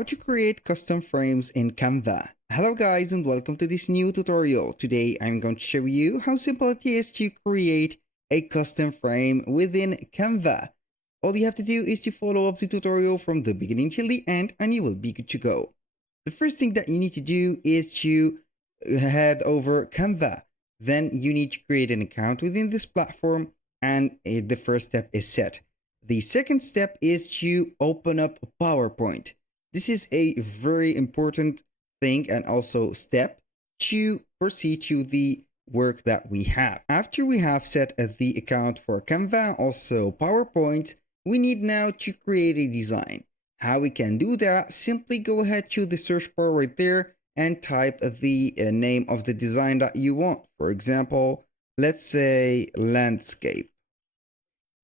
how to create custom frames in Canva. Hello guys and welcome to this new tutorial. Today I'm going to show you how simple it is to create a custom frame within Canva. All you have to do is to follow up the tutorial from the beginning till the end and you will be good to go. The first thing that you need to do is to head over Canva. Then you need to create an account within this platform and the first step is set. The second step is to open up PowerPoint. This is a very important thing and also step to proceed to the work that we have. After we have set the account for Canva, also PowerPoint, we need now to create a design. How we can do that? Simply go ahead to the search bar right there and type the name of the design that you want. For example, let's say landscape.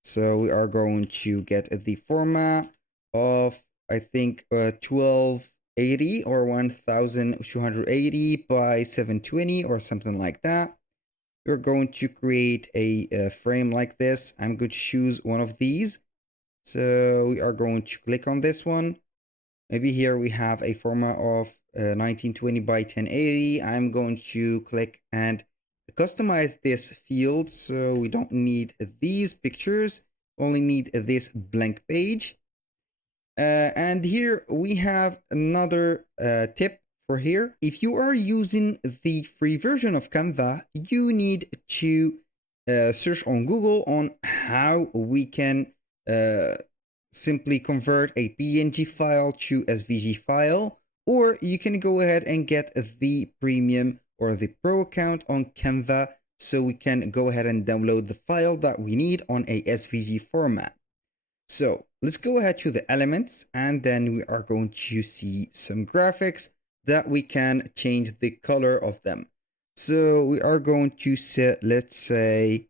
So we are going to get the format of, I think, 1280 or 1280 by 720 or something like that. We're going to create a frame like this. I'm going to choose one of these. So we are going to click on this one. Maybe here we have a format of 1920 by 1080. I'm going to click and customize this field, so we don't need these pictures, only need this blank page. And here we have another tip for here. If you are using the free version of Canva, you need to search on Google on how we can simply convert a PNG file to SVG file, or you can go ahead and get the premium or the pro account on Canva, so we can go ahead and download the file that we need on a SVG format. So let's go ahead to the elements and then we are going to see some graphics that we can change the color of them. So we are going to set, let's say,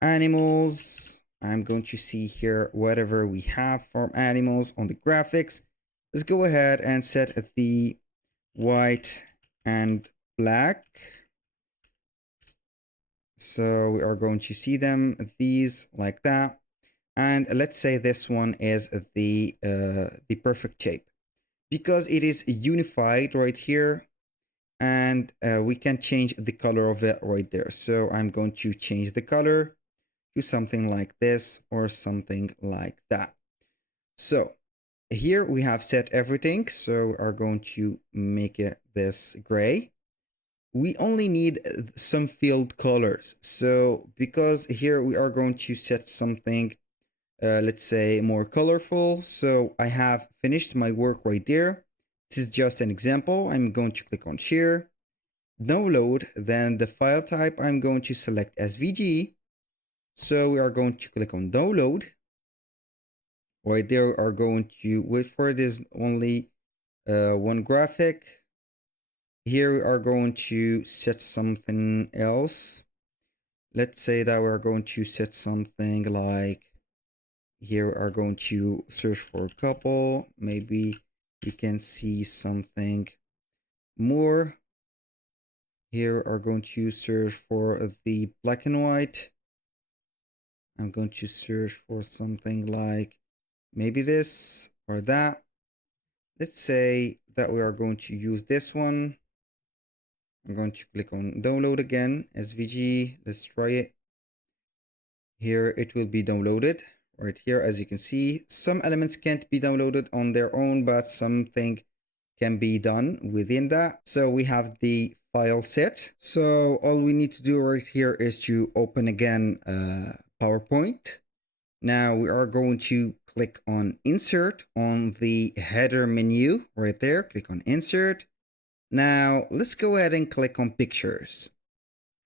animals. I'm going to see here whatever we have from animals on the graphics. Let's go ahead and set the white and black. So we are going to see them, these like that. And let's say this one is the perfect shape because it is unified right here, and we can change the color of it right there. So I'm going to change the color to something like this or something like that. So here we have set everything. So we are going to make it this gray. We only need some field colors. So because here we are going to set something, let's say, more colorful. So I have finished my work right there. This is just an example. I'm going to click on share, download, then the file type, I'm going to select SVG. So we are going to click on download. Right there, we are going to wait for this only one graphic. Here we are going to set something else. Let's say that we're going to set something like, here we are going to search for a couple. Maybe you can see something more. Here we are going to search for the black and white. I'm going to search for something like maybe this or that. Let's say that we are going to use this one. I'm going to click on download again, SVG. Let's try it. Here it will be downloaded right here. As you can see, some elements can't be downloaded on their own, but something can be done within that. So we have the file set. So all we need to do right here is to open again PowerPoint. Now we are going to click on insert on the header menu right there. Click on insert. Now let's go ahead and click on pictures.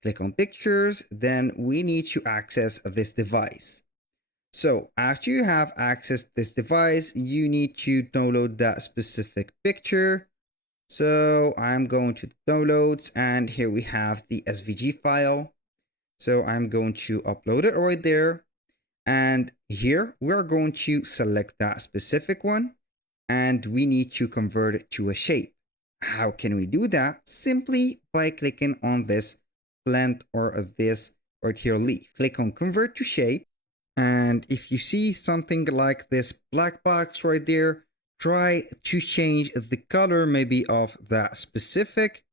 Click on pictures, then we need to access this device. So after you have accessed this device, you need to download that specific picture. So I'm going to downloads and here we have the SVG file. So I'm going to upload it right there. And here we are going to select that specific one and we need to convert it to a shape. How can we do that? Simply by clicking on this plant or this right here leaf. Click on convert to shape. And if you see something like this black box right there, try to change the color maybe of that specific,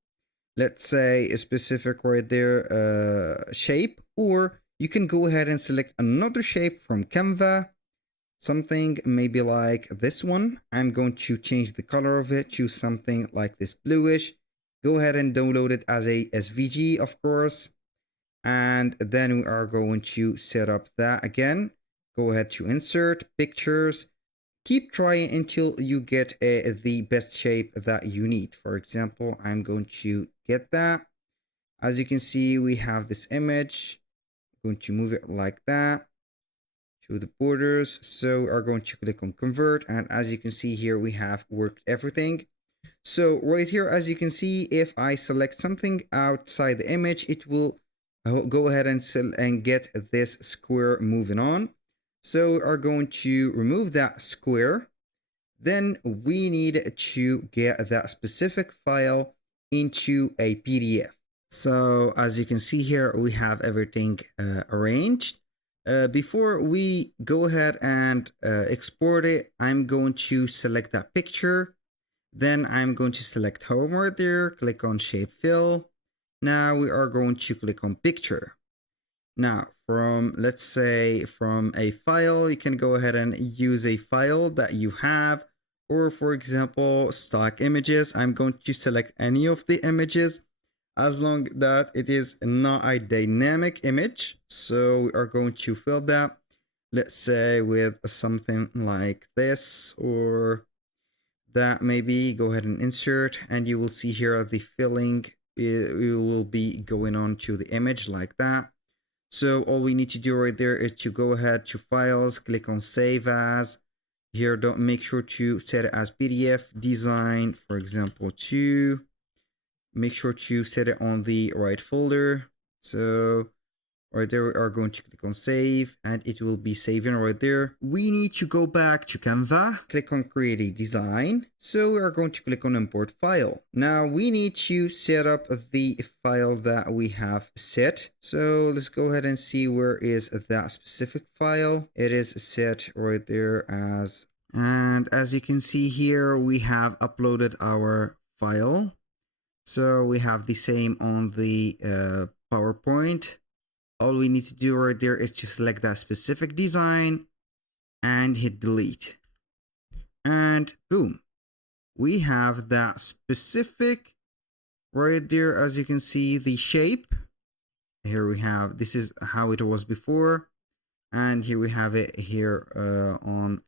let's say a specific right there shape, or you can go ahead and select another shape from Canva, something maybe like this one. I'm going to change the color of it, choose something like this bluish, go ahead and download it as a SVG, of course, and then we are going to set up that again. Go ahead to insert pictures, keep trying until you get the best shape that you need. For example, I'm going to get that. As you can see, we have this image. I'm going to move it like that to the borders. So we are going to click on convert, and as you can see here, we have worked everything. So right here, as you can see, if I select something outside the image, it will go ahead and get this square moving on. So we are going to remove that square. Then we need to get that specific file into a PDF. So as you can see here, we have everything arranged. Before we go ahead and export it, I'm going to select that picture. Then I'm going to select home right there, click on shape fill. Now we are going to click on picture. Now from, let's say from a file, you can go ahead and use a file that you have, or for example, stock images. I'm going to select any of the images as long that it is not a dynamic image. So we are going to fill that, let's say with something like this, or that maybe. Go ahead and insert, and you will see here the filling it will be going on to the image like that. So all we need to do right there is to go ahead to files, click on save as. Here, don't make sure to set it as PDF design, for example, to make sure to set it on the right folder. So right there, we are going to click on save, and it will be saving right there. We need to go back to Canva, click on create a design. So we are going to click on import file. Now we need to set up the file that we have set. So let's go ahead and see where is that specific file. It is set right there as, and as you can see here, we have uploaded our file. So we have the same on the PowerPoint. All we need to do right there is to select that specific design and hit delete. And boom, we have that specific right there. As you can see, the shape. Here we have, this is how it was before. And here we have it here on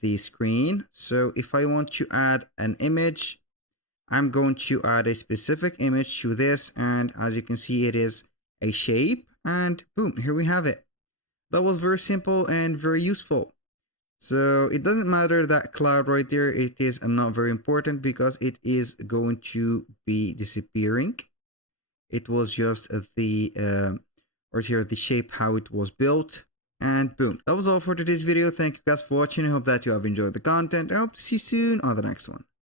the screen. So if I want to add an image, I'm going to add a specific image to this. And as you can see, it is a shape. And boom, here we have it. That was very simple and very useful. So it doesn't matter that cloud right there, it is not very important because it is going to be disappearing. It was just the right here, the shape, how it was built. And boom, that was all for today's video. Thank you guys for watching. I hope that you have enjoyed the content. I hope to see you soon on the next one.